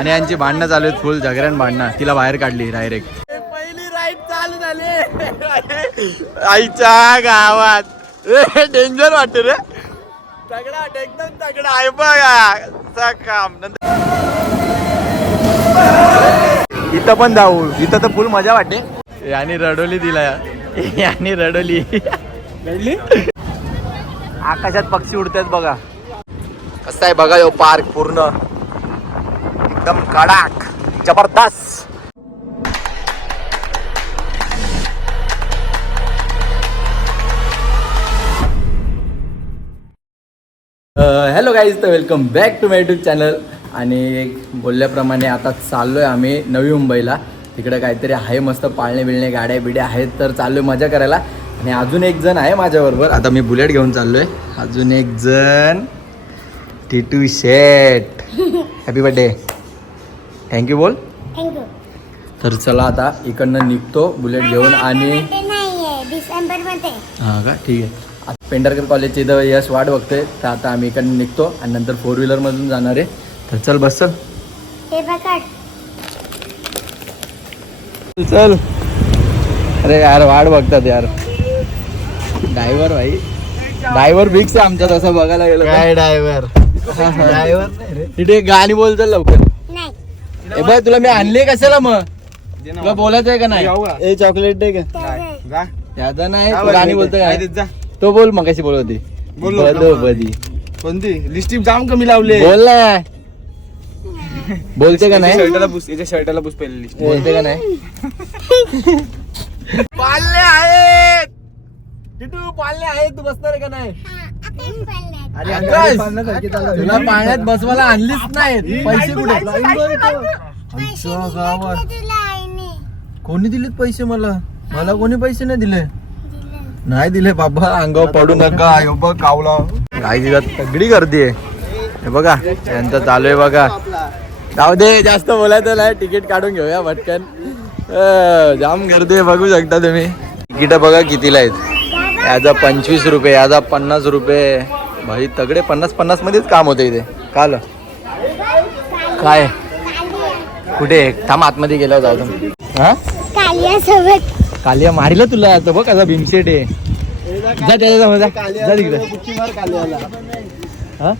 आणि यांची भांडणं चालू आहेत फुल झगऱ्यान भांडणं. तिला बाहेर काढली डायरेक्ट पहिली राईड चालू झाली. आईच्या गावात. डेंजर वाटत रे. तगडा एकदम तगडा. आहे बघा. काम. नंतर इथं पण जाऊ. इथं तर फुल मजा वाटते. यानी रडोली दिला यानी रडोली? आकाशात पक्षी उडतात बघा. कसं आहे बघा यो पार्क पूर्ण. एकदम कडक जबरदस्त। हॅलो गाईज तर welcome back to my YouTube channel आणि बोलल्याप्रमाणे आता चाललो आहे आम्ही नवी मुंबईला. तिकडे काहीतरी आहे मस्त पाळणे बिळणे गाड्या बिड्या आहेत तर चाललो मजा करायला. आणि अजून एक जण आहे माझ्याबरोबर. आता मी बुलेट घेऊन चाललो आहे अजून एक जण Titu Shet happy birthday thank you बोल. थँक्यू तर चला आता इकडनं निघतो बुलेट घेऊन आणि नाहीये डिसेंबरमध्ये हां का? ठीक आहे. आता पेंढरकर कॉलेजची इथं यश वाट बघतोय तर आता आम्ही इकडनं निघतो आणि नंतर फोर व्हीलरमधून जाणार आहे. तर चल बस चल. हे पकड चल. अरे यार वाट बघतात यार. ड्रायव्हर भाई. ड्रायव्हर फिक्स आहे आमचा तसं बघायला गेलो. काय ड्रायव्हर ड्रायव्हर एक गाणी बोल चल लवकर. ए बाय तुला मी आणली कशाला मग? तुला बोलायचं आहे का नाही? ए चॉकलेट दे का? नाही. तू गाणी बोलतोय काय? जा. तो बोल मग कशी बोलत होती. बोललो. बदो बदी. कोणती? लिस्टिप जाम कमी लावले. बोल ना. बोलते का नाही? शर्टाला पुस याच्या शर्टाला पुस पहिले लिस्ट बोलते का नाही? पाळले आहेत. टिटू पाळले आहेत. तू बसणार आहे का नाही. अरे तुला पाण्यात बसवायला आणलीच नाही पैसे कुठे? आमच्या गावात. तुला? कोणी दिलेत पैसे मला? मला कोणी पैसे नाही दिले. नाही दिले बाबा अंगावर पडू नका. बघ कावला. काय दिलं तगडी गर्दी आहे. हे बघा यांचं चालू आहे बघा. जाऊ दे जास्त बोलायचं नाही. तिकीट काढून घेऊया पटकन. अं, जाम गर्दी आहे बघू शकता तुम्ही. तिकीट बघा कितीला आहेत. याचा पंचवीस रुपये याचा पन्नास रुपये. भाई तगडे पन्नास पन्नास मध्येच काम होतं इथे. काल काय? कुठे? थांब आतमध्ये गेल्यावर जाऊ तुम्ही हा? कालियासोबत कालिया मारिला तुला आता बघ आता भीमसेट आहे. जा जा तिकडे. हा?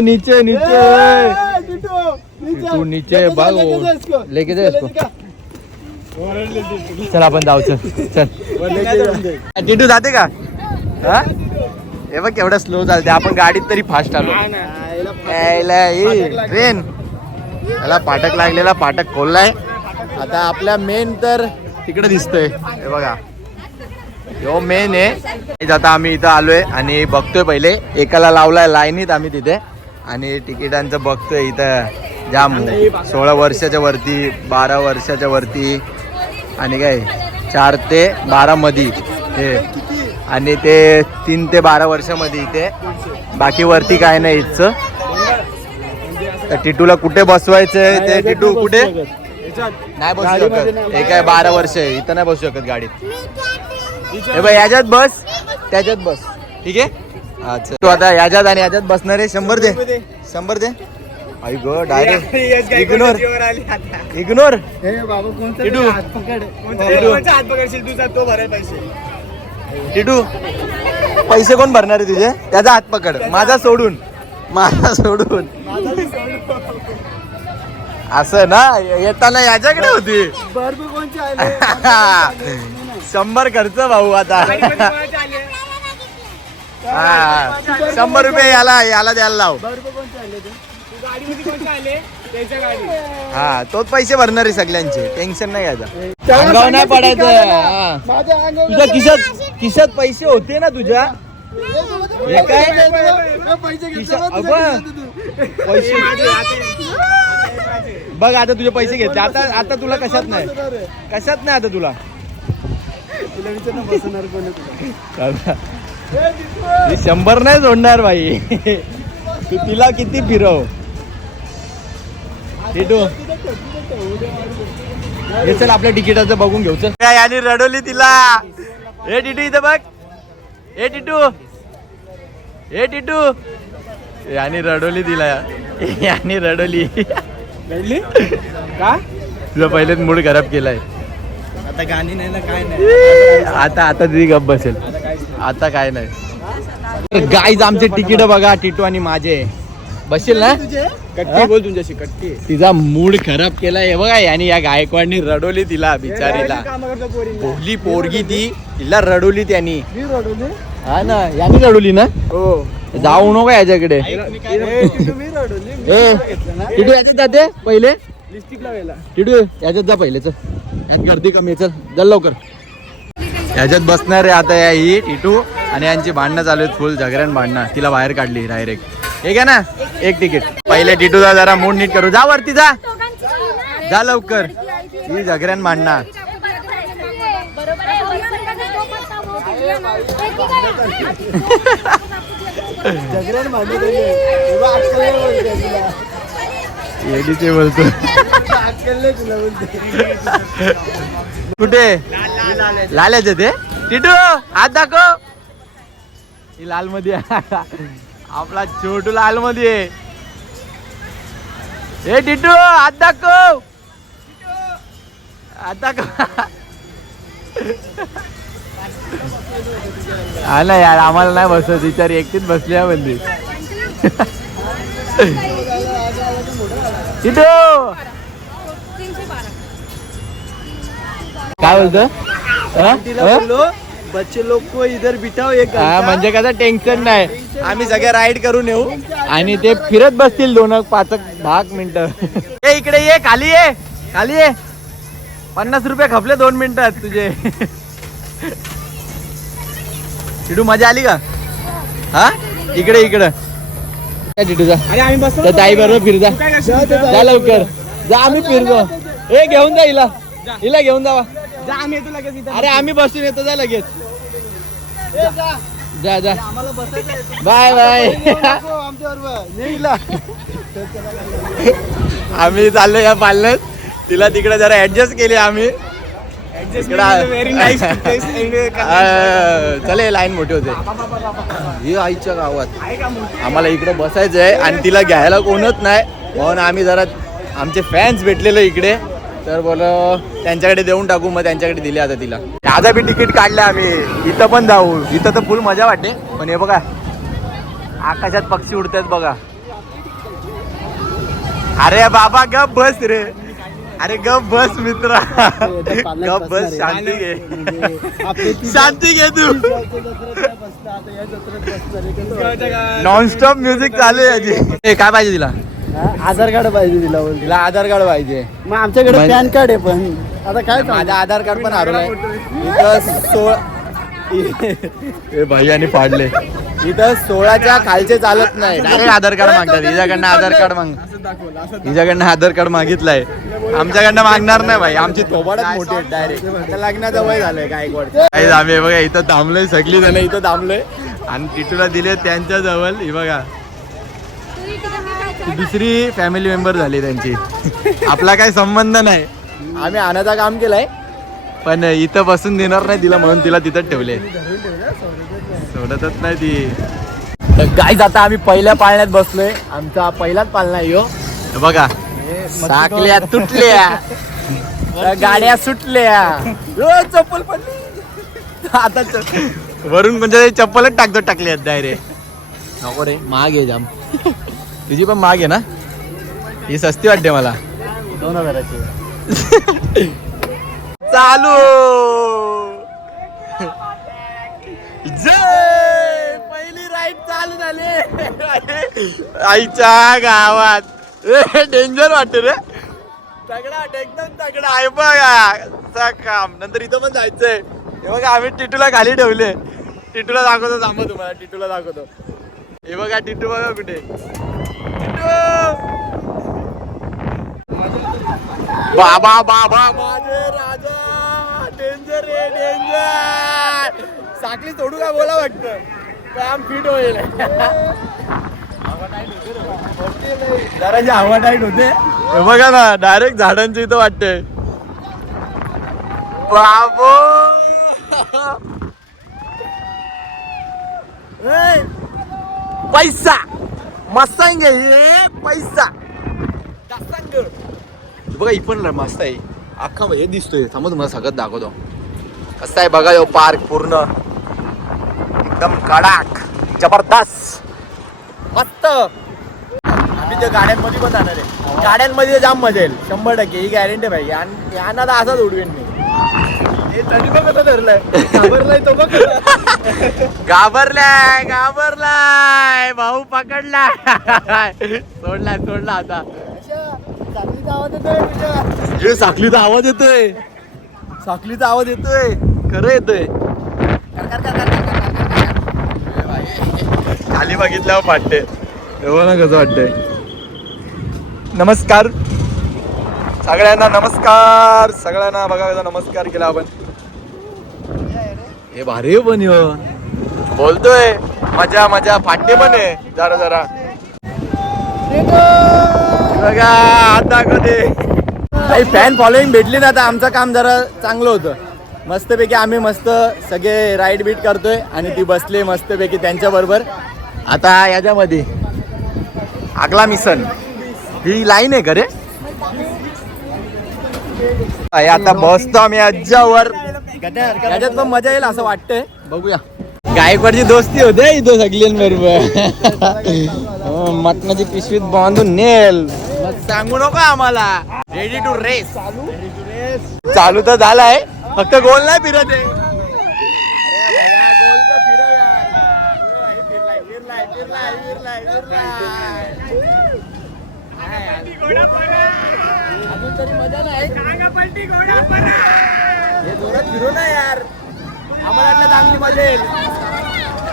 नीचे नीचे तू नीचे बघ ओ. लेके जा चल आपण जाऊ चल चल. टिटू जाते का? हा? हे बघ केवढा स्लो चालते आपण गाडीत तरी फास्ट आलो. ट्रेन याला फाटक लागलेला फाटक खोललाय. आता आपल्या मेन तर तिकडे दिसतोय. हे बघा. यो मेन आहे. आता आम्ही इथं आलोय आणि बघतोय पहिले. एकाला लावलाय लाईनीत आम्ही तिथे. आणि तिकिटांचं बघतोय इथं. जाम. सोळा वर्षाच्या वरती बारा वर्षाच्या वरती. आणि काय चार ते बारा मधी हे आणि ते तीन ते बारा वर्षामध्ये इथे. बाकी वरती काय नाही इथचं. तर टिटूला कुठे बसवायचंय ते? टिटू कुठे? नाही बसू शकत. हे काय बारा वर्ष आहे. इथं नाही बसू शकत गाडीत. हे बाय याच्यात बस. त्याच्यात बस. ठीक आहे? अच्छा तू आता याच्यात आणि याच्यात बसणार आहे. शंभर दे. शंभर दे. आई गो डायरेक्ट इग्नोर इग्नोर टिटू हात पकडशील तुझा तो भराय पैसे. कोण भरणार आहे तुझे? त्याचा हात पकड. माझा सोडून. माझा सोडून. असं ना येताना याच्याकडे होती. शंभर खर्च भाऊ आता. हा. शंभर रुपये याला याला द्यायला लाव. हा तोच पैसे भरणार आहे सगळ्यांचे. टेन्शन नाही घ्यायचं अंगावर नाही पडायचं. हा. तुझ्या खिशात खिशात पैसे होते ना तुझ्या? हे काय? पैसे बघ आता तुझे पैसे घेतले. आता आता तुला कशात नाही. कशात नाही आता तुला? ही शंभर नाही जोडणार बाई. तू तिला किती फिरव? हे चल आपल्या तिकिटाचं बघून घेऊ चल. याने रडवली तिला. हे टिटू इथं बघ. हे टिटू. हे टिटू. याने रडोली दिला याने रडोली रडली? का? तुझं पहिलेच मूड खराब केलाय. आता गाणी नाही ना काय नाही. आता आता तुझी गप बसेल. आता काय आता काय नाही. गाईज आमचे तिकीट बघा टिटू आणि माझे. बसेल ना? कट्टी बोल तुमच्याशी कट्टी. तिचा मूड खराब केलाय. हे बघा याने या गायकवाडनी रडवली तिला बिचारीला. बोली पोरगी ती तिला रडवली त्यांनी. हा ना याने रडवली ना? हो. जाऊ नको याच्याकडे. टिटू याच्यात जाते पहिले. टिटू याच्यात जा पहिले चल. यात गर्दी कमी चल. चल लवकर. याच्यात बसणार आहे आता या ही टिटू आणि यांची भांडणं चालू आहेत फुल झगऱ्यान भांडणं. तिला बाहेर काढली डायरेक्ट. एक आहे ना एक तिकीट. पहिले टिटूचा जरा मूड नीट करू. जा वरती जा. जा लवकर. ही झगऱ्यान भांडणं एडीचे बोलतो. कुठे? लाल्याचे ते. टिटू हात दाखव. ही लाल मध्ये. आपला छोटू लाल मध्ये. ए टिटू हात दाखव. हात दाखव. हा ना यार आम्हाला नाही बसत. विचार एकटीच बसली आहे म्हणजे टिटू. काय बोलतो हा? हा? बच्चे लोक को इधर बिठाव एक हा म्हणजे कसं टेन्शन नाही. आम्ही सगळे राईड करून येऊ. आणि ते फिरत बसतील दोन पाच दहा मिनिट. ए इकडे ये खाली ये खाली ये. पन्नास रुपये खपले दोन मिनिटात तुझे. टिटू मजा आली का? हा? इकडे इकडे. काय टिटूचा अरे आम्ही बसतो तर ताई बरोबर फिरजा? जा. लवकर. जा आम्ही फिरतो ए घेऊन जा हिला. हिला घेऊन जावा. जा आम्ही येतो लगेच इथं. अरे आम्ही बसून येतो जा लगेच. ए, जा. जा जा. आम्हाला बसायचं आहे. Bye bye. नको, आमच्याबरोबर. निघला. आम्ही चाललो या पालनात. तिला तिकडे जरा ऍडजस्ट केली आम्ही. चले लाईन मोठी होते. ही आईच्या गावात. आहे का मोठी? आम्हाला इकडे बसायचं आहे आणि तिला घ्यायला कोणच नाही. म्हणून आम्ही जरा आमचे फॅन्स भेटलेले इकडे. तर बोल त्यांच्याकडे देऊन टाकू मग त्यांच्याकडे दिले आता तिला. माझा बी तिकीट काढलं आम्ही. इथं पण जाऊ. इथं तर फुल मजा वाटते. पण हे बघा आकाशात पक्षी उडतात बघा. अरे बाबा गप बस रे. अरे गप बस मित्र. गप बस शांती घे. शांती घे तू. नॉनस्टॉप म्युझिक चालू आहे याची. काय पाहिजे तिला? आधार कार्ड पाहिजे तिला बोल. तिला आधार कार्ड पाहिजे. मग आमच्याकडे म्हणजे- पॅन कार्ड आहे पण. आता काय माझा आधार कार्ड पण हरवलाय. इथं सोळा ए भाई आणि फाडले. इथं सोळाच्या खालचे चालत नाही. डायरेक्ट आधार कार्ड मागतात. हिच्याकडनं आधार कार्ड माग हिच्याकडनं आधार कार्ड मागितलंय. आमच्याकडनं मागणार नाही भाई. आमची थोबाडच मोठी आहे डायरेक्ट लग्नाचं वय झालंय काही आम्ही बघा इथं थांबलोय सगळी जण इथं थांबलोय. आणि टिटूला दिले त्यांच्या जवळ ही बघा. ती दुसरी फॅमिली मेंबर झाली त्यांची. आपला काही संबंध नाही. आम्ही आणायचं काम केलंय. पण इथं बसून देणार नाही तिला म्हणून तिला तिथं ठेवले. सोडतच नाही ती. तर गाईज आता आम्ही पहिल्या पाळण्यात बसलोय. आमचा पहिलाच पाळणा हे बघा. साकल्या तुटल्या. गाड्या सुटल्या. चप्पल पडली. आता वरून म्हणजे चप्पलच टाकतो टाकली डायरेक्ट नको रे महाग आहे जाम. तुझी पण महाग आहे ना? ही सस्ती वाटते मला. दोन हजाराची. चालू! जय! पहिली राईड चालू झाली. आईच्या गावात. डेंजर वाटत रे. तगडा वाटत एकदम तगडा. आहे बघा. काम. नंतर इथं पण जायचंय. हे बघा आम्ही टिटूला खाली ठेवले. टिटूला दाखवतो थांबा तुम्हाला. टिटूला दाखवतो. हे बघा टिटू बघा कुठे. बाबा बाबा माझे राजा डेंजर रे डेंजर साखळी सोडू का बोला वाटतं? काम फिट होईल. जराची हवा टाईट होते. बघा ना डायरेक्ट झाडांची इथं वाटते. बाबो. पैसा! मस्त आहे ये पैसा. बघा ही पण मस्त आहे. अख्खा हे दिसतोय. थांबा तुम्हाला सगळं दाखवतो. कसं आहे बघा यो पार्क पूर्ण. एकदम कडक. जबरदस्त. मस्त. आम्ही त्या गाड्यांमध्ये पण जाणार आहे. गाड्यांमध्ये जाम मजा येईल. शंभर टक्के ही गॅरंटी पाहिजे आणि यांना तर असाच उडवेन मी. हे तरी बघ कसं धरलंय. घाबरलाय तो बघ. घाबरलाय घाबरलाय. भाऊ पकडलाय. सोडलाय सोडला आता. हे साखलीचा आवाज येतोय. साखलीचा आवाज येतोय. खरं येतोय. खाली बघितल्यावर फाटते. तेव्हा ना कसं वाटतंय? नमस्कार. सगळ्यांना नमस्कार. सगळ्यांना बघा नमस्कार केला आपण. हे भारी पण. बोलतोय. मजा मजा. फाटते पण आहे. जरा जरा. बघा आता कधी? काही फॅन फॉलोईंग भेटली ना तर आमचं काम जरा चांगलं होतं. मस्तपैकी आम्ही मस्त सगळे राईड बीट करतोय आणि ती बसले मस्तपैकी त्यांच्या बरोबर आता याच्यामध्ये आगला मिसन. ही लाईन आहे का रे? आहे, आता बसतो आम्ही याच्यावर याच्यात पण मजा येईल असं वाटतंय. बघूया. गायकवाडची दोस्ती होते इथं सगळ्यांबरोबर मटणाची पिशवीत बांधून नेल. मग सांगू नको आम्हाला. रेडी टू रेस चालू तर झालाय. फक्त गोल नाही फिरत आहे. हे? अजून तरी मजा नाही. हे फिरू ना यार. आम्हाला चांगली मज़ा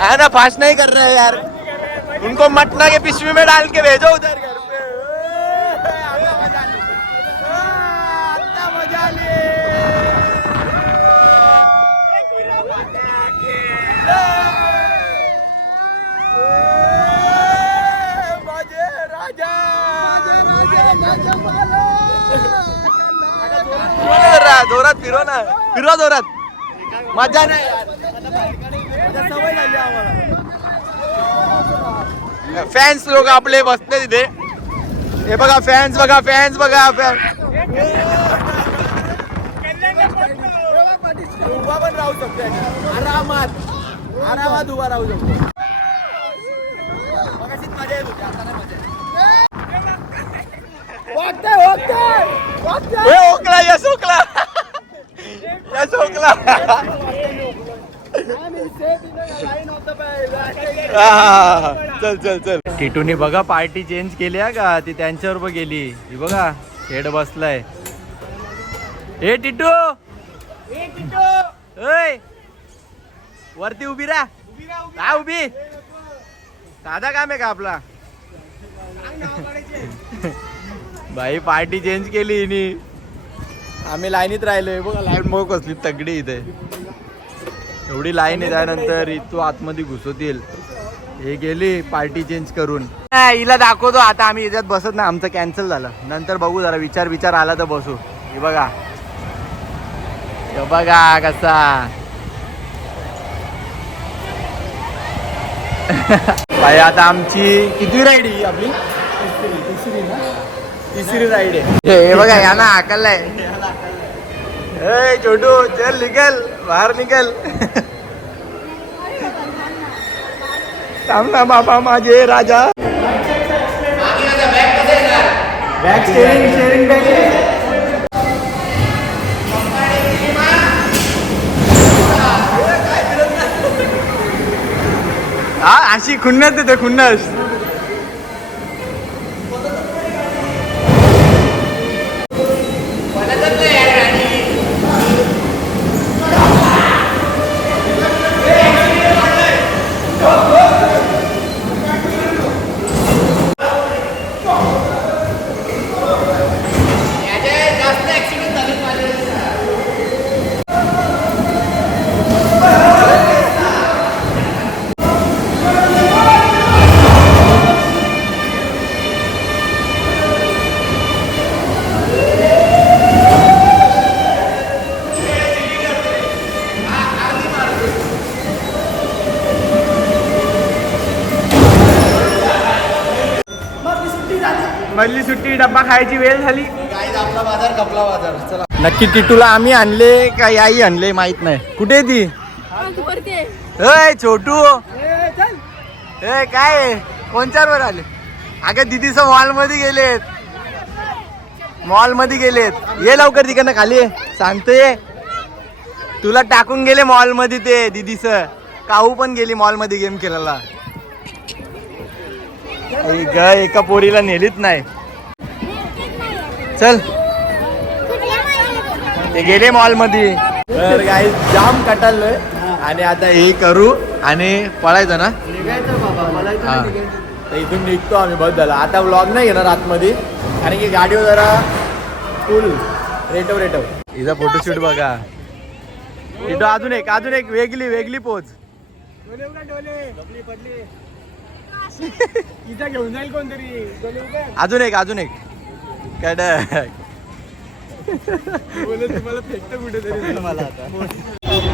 है ना फास्ट नहीं कर रहे यार। उनको मटना के पिशवी में डाल के भेजो उधर। घर पे मज़ा जोरात फिरो ना। फिरो जोरात। मजा नाही यार. सवय झाली आम्हाला फॅन्स लोक आपले बसले तिथे. हे बघा फॅन्स बघा फॅन्स बघा फॅन उभा पण राहू शकतो आरामात आरामात उभा राहू शकतो ओकला यस ओकला. यस ओकला. चल चल चल. टिटूने बघा पार्टी चेंज केली हा का? ती त्यांच्यावर गेली. ही बघा हेड बसलाय. हे टिटू! ओय! वरती उभी राहा. का उभी साधा काम आहे का आपला? भाई पार्टी चेंज केली हिनी. आम्ही लाईनीत राहिलोय बघा लाईन बघ कसली तगडी इथे. एवढी लाईन आहे त्यानंतर इथू आतमध्ये घुसवतील. हे गेली पार्टी चेंज करून. नाही, हिला दाखवतो आता आम्ही याच्यात बसत नाही आमचं कॅन्सल झालं. नंतर बघू जरा विचार विचार आला तर बसू. हे बघा. हे बघा कसा. भाई आता आमची किती राईड ही आपली? तिसरी राईड आहे. हे बघा याना हाकललाय. ए छोटू चल निकल बाहेर निकल थांब ना बाबा माझे राजा. बॅग बॅग हा अशी खुन्नस देते खुन्नस. सुट्टी डब्बा खायची वेळ झाली. आपला बाजार कपला बाजार. चला. नक्की टिटूला आम्ही आणले का याई आणले माहीत नाही. कुठे आहे ती? अय छोटू. ए काय? कोणच्या वर आले? अगं दिदीच मॉलमध्ये गेलेत. मॉलमध्ये गेलेत. ये लवकर तिकडनं खाली. ये. सांगतोय तुला टाकून गेले मॉलमध्ये ते दिदीच. काहू पण गेली मॉलमध्ये गेम खेळायला. आई ग एका पोरीला नेलीच नाही. चल. ते गेले मॉलमध्ये तर काही जाम कटालोय आणि आता हे करू आणि पळायचं ना? हा. तर इथून निघतो आम्ही बस झाला आता व्लॉग नाही घेणार आतमध्ये. कारण की गाडीवर जरा फुल रेटव रेटव. हिचा फोटोशूट बघा. तिथं अजून एक अजून एक वेगळी वेगळी पोच डोले उघड, डोले. डोले पडले. इथं घेऊन जाईल कोणतरी. अजून एक अजून एक.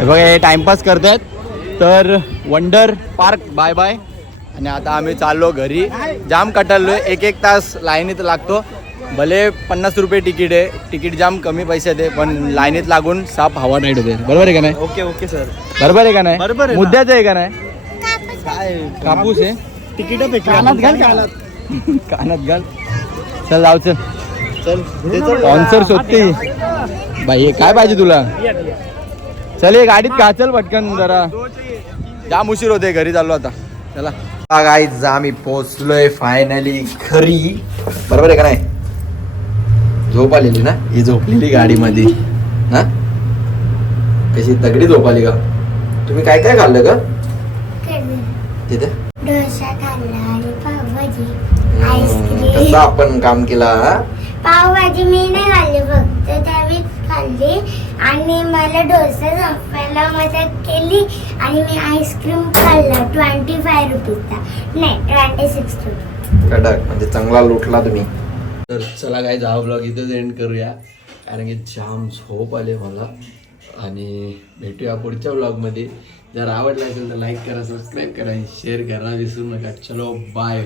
बघा हे टाइमपास करतात तर वंडर पार्क बाय बाय. आणि आता आम्ही चाललो घरी. जाम कटाललोय. एक एक तास लाईनीत लागतो. भले पन्नास रुपये तिकीट आहे. तिकीट जाम कमी पैशात आहे पण लाईनीत लागून साप हवा नाही होते बरोबर आहे का नाही? Okay okay sir. बरोबर आहे का नाही? बरोबर. मुद्द्याचं आहे का नाही? कापूस काय कापूस आहे. तिकीट कानात घाल कानात कानात घाल. चल जाऊ चल. स्पॉन्सर शोधते. बाई हे काय पाहिजे तुला? चल हे गाडीत का चल पटकन जरा. जाम उशीर होते घरी चाललो आता. चला. गाईज आम्ही पोहोचलोय फायनली घरी. बरोबर आहे का नाही? झोप आलेली ना? ही झोपलेली गाडीमध्ये. ना कशी तगडी झोप आली का? तुम्ही काय काय खाल्लं का तिथे? आपण काम केला हा? पावभाजी मी नाही खाल्ली फक्त त्यावेळीच खाल्ली. आणि मला डोसा संपायला मदत केली आणि मी आईस्क्रीम खाल्ला ट्वेंटी फाय रुपीजचा. नाही ट्वेंटी सिक्स रुपीज. कडक म्हणजे चांगला लुटला तुम्ही. तर चला काय हा ब्लॉग इथेच एंड करूया. कारण की जाम झोप आले मला. आणि भेटूया पुढच्या ब्लॉगमध्ये जर आवडला असेल तर लाईक करा सबस्क्राईब करा शेअर करा. विसरू नका. चलो बाय